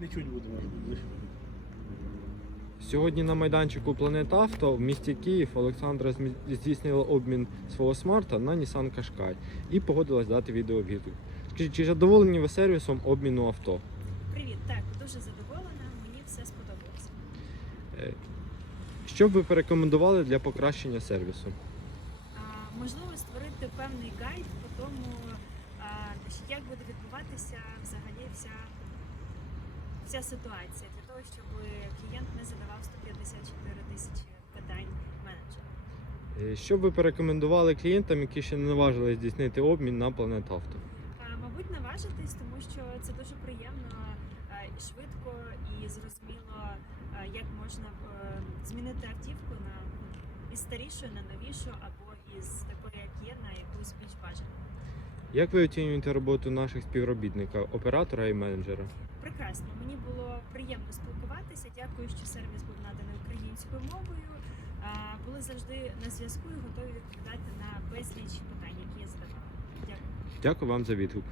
не чуть будемо. Сьогодні на майданчику Планета Авто в місті Київ Олександра здійснила обмін свого смарта на Nissan Qashqai і погодилась дати відеовідгук. Скажіть, чи задоволені ви сервісом обміну авто? Привіт, так, дуже задоволена, мені все сподобалося. Е, Що б ви порекомендували для покращення сервісу? А, можливо, створити певний гайд по тому, а, як буде відбуватися взагалі вся, вся ситуація, для того, щоб клієнт не задавав 154 тисячі питань менеджеру. Е, Що б ви порекомендували клієнтам, які ще не наважились здійснити обмін на Планет Авто? Мабуть, наважитись, тому що це дуже приємно і швидко, і зрозуміло, як можна е, змінити автівку на із старішої на новішу, або Як ви оцінюєте роботу наших співробітників, оператора і менеджера? Прекрасно, мені було приємно спілкуватися. Дякую, що сервіс був наданий українською мовою. Були завжди на зв'язку і готові відповідати на безліч питань, які я задавала. Дякую. Дякую вам за відгук.